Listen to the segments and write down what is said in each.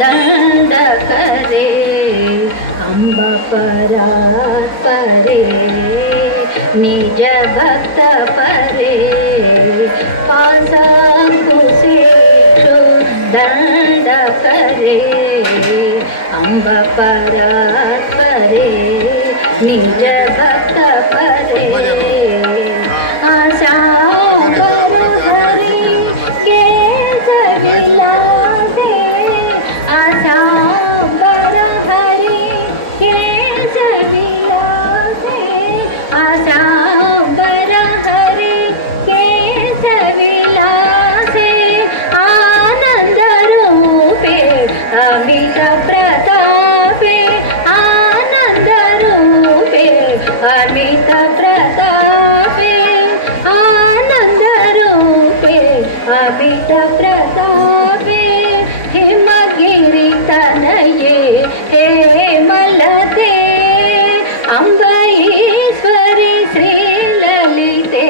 दंड करे अम्ब परात्परे निज भक्त परे पांसकुशेषु दंड करे अम्ब परात्परे निज भक्त परे आशा अमित प्रतापे आनंद रूपे अमित प्रतापे आनंद रूपे अमित प्रतापे हिमगिरि तनये हे मलते अम्बईश्वरी श्रीललिते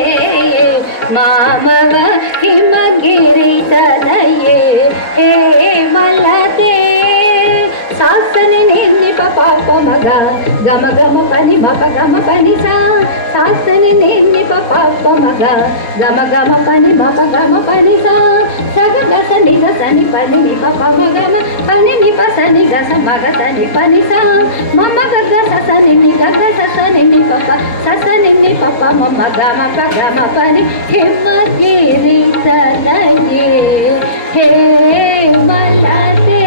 मामव हिमगिरि तनये हे मलते सासनि निर्नि पाप मग गम गम पनि मप गम पनि सा सासनि निर्नि पाप मग गम गम पनि मप गम पनि सा सग गस नि सनि पनि नि पप मग पनि नि पसनि गस मग सनि पनि सा मम गग सनि नि गग सनि नि पप सनि नि पप मम गम गम पनि हिमगिरि तनये हे मलते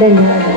धन्यवाद।